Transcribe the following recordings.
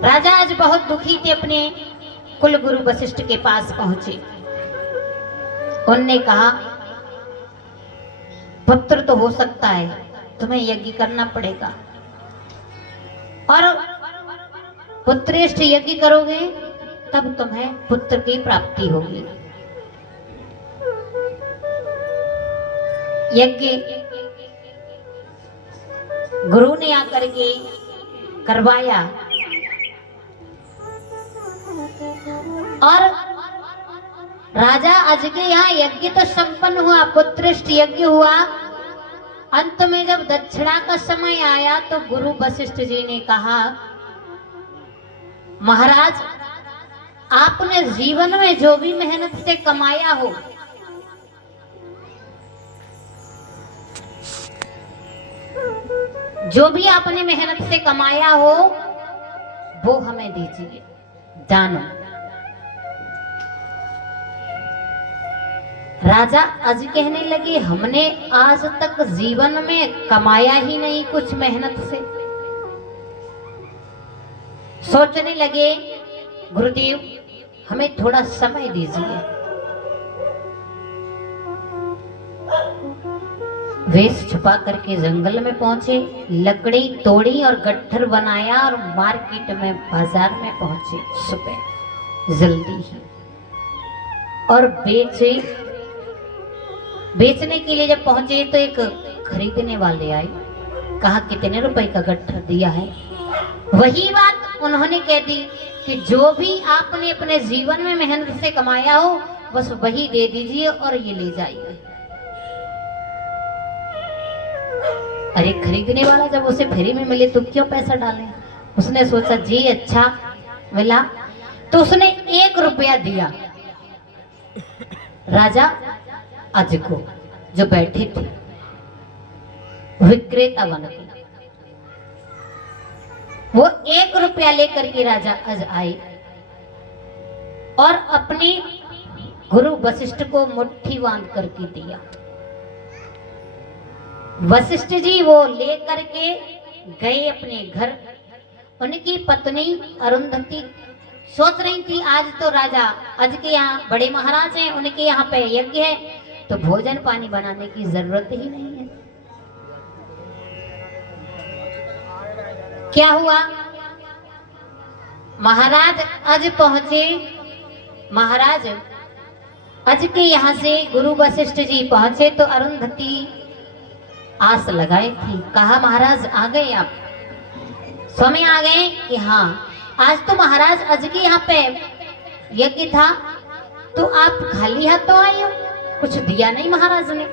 राजा आज बहुत दुखी थे, अपने कुल गुरु वशिष्ठ के पास पहुंचे। उनने कहा, पुत्र तो हो सकता है, तुम्हें यज्ञ करना पड़ेगा, और पुत्रेष्ठ यज्ञ करोगे तब तुम्हें पुत्र की प्राप्ति होगी। यज्ञ गुरु ने आकर के करवाया, और राजा आज के यहाँ यज्ञ तो संपन्न हुआ, पुत्रेष्ठ यज्ञ हुआ। अंत में जब दक्षिणा का समय आया तो गुरु वशिष्ठ जी ने कहा, महाराज, आपने जीवन में जो भी मेहनत से कमाया हो, जो भी आपने मेहनत से कमाया हो वो हमें दीजिए, जानो। राजा आज कहने लगे, हमने आज तक जीवन में कमाया ही नहीं कुछ मेहनत से। सोचने लगे, गुरुदेव हमें थोड़ा समय दीजिए। वेश छुपा करके जंगल में पहुंचे, लकड़ी तोड़ी और गट्ठर बनाया और मार्केट में, बाजार में पहुंचे सुबह जल्दी ही, और बेचने के लिए जब पहुंचे तो एक खरीदने वाले आए। कहा, कितने रुपए का गट्ठर दिया है? वही बात उन्होंने कह दी कि जो भी आपने अपने जीवन में मेहनत से कमाया हो बस वही दे दीजिए और ये ले जाइए। अरे खरीदने वाला जब उसे फ्री में मिले तो क्यों पैसा डाले? उसने सोचा, जी अच्छा मिला, तो उसने 1 रुपया दिया। राजा अज को जो बैठे थे विक्रेता बन के, वो 1 रुपया लेकर के राजा अज आए और अपने गुरु वशिष्ठ को मुट्ठी बांध करके दिया। वशिष्ठ जी वो लेकर के गए अपने घर। उनकी पत्नी अरुंधति सोच रही थी, आज तो राजा, आज के यहाँ बड़े महाराज हैं, उनके यहाँ पे यज्ञ है तो भोजन पानी बनाने की जरूरत ही नहीं है। क्या हुआ? महाराज आज पहुंचे। महाराज आज के यहाँ से गुरु वशिष्ठ जी पहुंचे तो अरुंधति आस लगाए थी। कहा, महाराज आ गए आप? स्वामी आ गए कि हाँ। आज तो महाराज आज के यहाँ पे यज्ञ था तो आप खाली हाथ तो आए हो, कुछ दिया नहीं महाराज ने?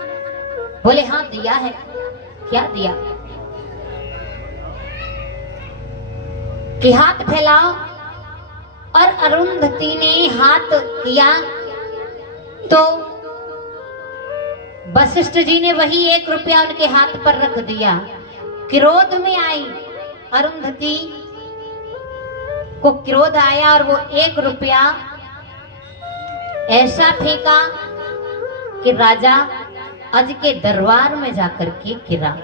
बोले, हाँ दिया है। क्या दिया? कि हाथ फैलाओ। और अरुंधति ने हाथ किया तो वशिष्ठ जी ने वही 1 रुपया उनके हाथ पर रख दिया। क्रोध में आई अरुंधति को, क्रोध आया और वो 1 रुपया ऐसा फेंका कि राजा अज के दरबार में जाकर के गिरा।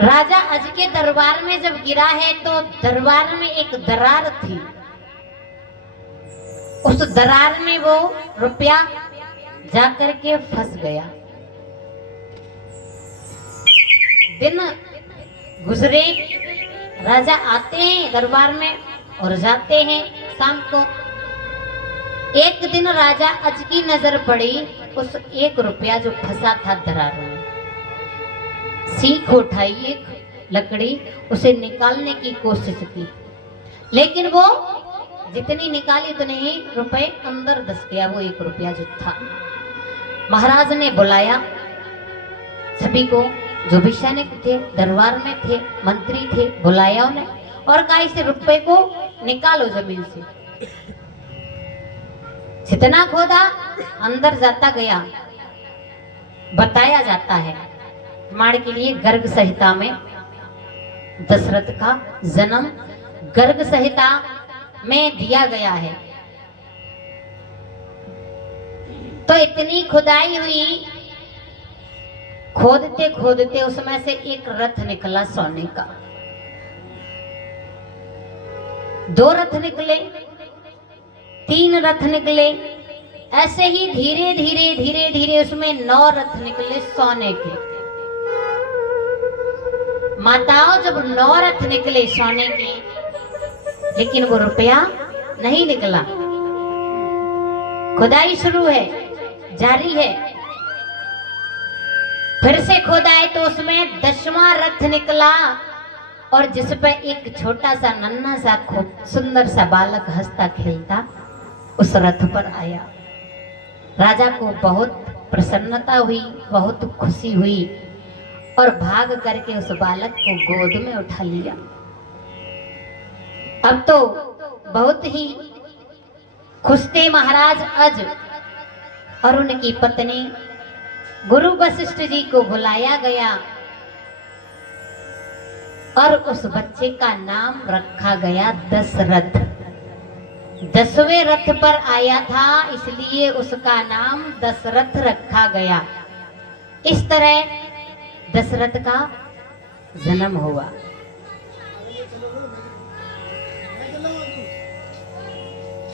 राजा अज के दरबार में जब गिरा है तो दरबार में एक दरार थी, उस दरार में वो रुपया जाकर के फंस गया। दिन गुजरे, राजा आते हैं दरबार में और जाते हैं शाम को। एक दिन राजा अज की नजर पड़ी उस 1 रुपया जो फंसा था दरार में। सीख उठाई एक लकड़ी, उसे निकालने की कोशिश की, लेकिन वो जितनी निकाली उतने ही रुपए अंदर दस गया, वो 1 रुपया जो था। महाराज ने बुलाया सभी को, जो भी सैनिक थे दरबार में थे, मंत्री थे, बुलाया उन्हें और कहा, इस रुपए को निकालो जमीन से। जितना खोदा अंदर जाता गया। बताया जाता है प्रमाण के लिए गर्ग संहिता में, दशरथ का जन्म गर्ग संहिता में दिया गया है। तो इतनी खुदाई हुई, खोदते खोदते उसमें से एक रथ निकला सोने का। 2 रथ निकले, 3 रथ निकले, ऐसे ही धीरे धीरे धीरे धीरे उसमें 9 रथ निकले सोने के। माताओं, जब 9 रथ निकले सोने के, लेकिन वो रुपया नहीं निकला। खुदाई शुरू है, जारी है। फिर से खोदाए तो उसमें 10वां रथ निकला, और जिस पे एक छोटा सा नन्हा सा खूब सुंदर सा बालक हंसता खेलता उस रथ पर आया। राजा को बहुत प्रसन्नता हुई, बहुत खुशी हुई, और भाग करके उस बालक को गोद में उठा लिया। अब तो बहुत ही खुश थे महाराज अज, और उनकी पत्नी। गुरु वशिष्ठ जी को बुलाया गया और उस बच्चे का नाम रखा गया दशरथ। 10वें रथ पर आया था, इसलिए उसका नाम दशरथ रखा गया। इस तरह दशरथ का जन्म हुआ।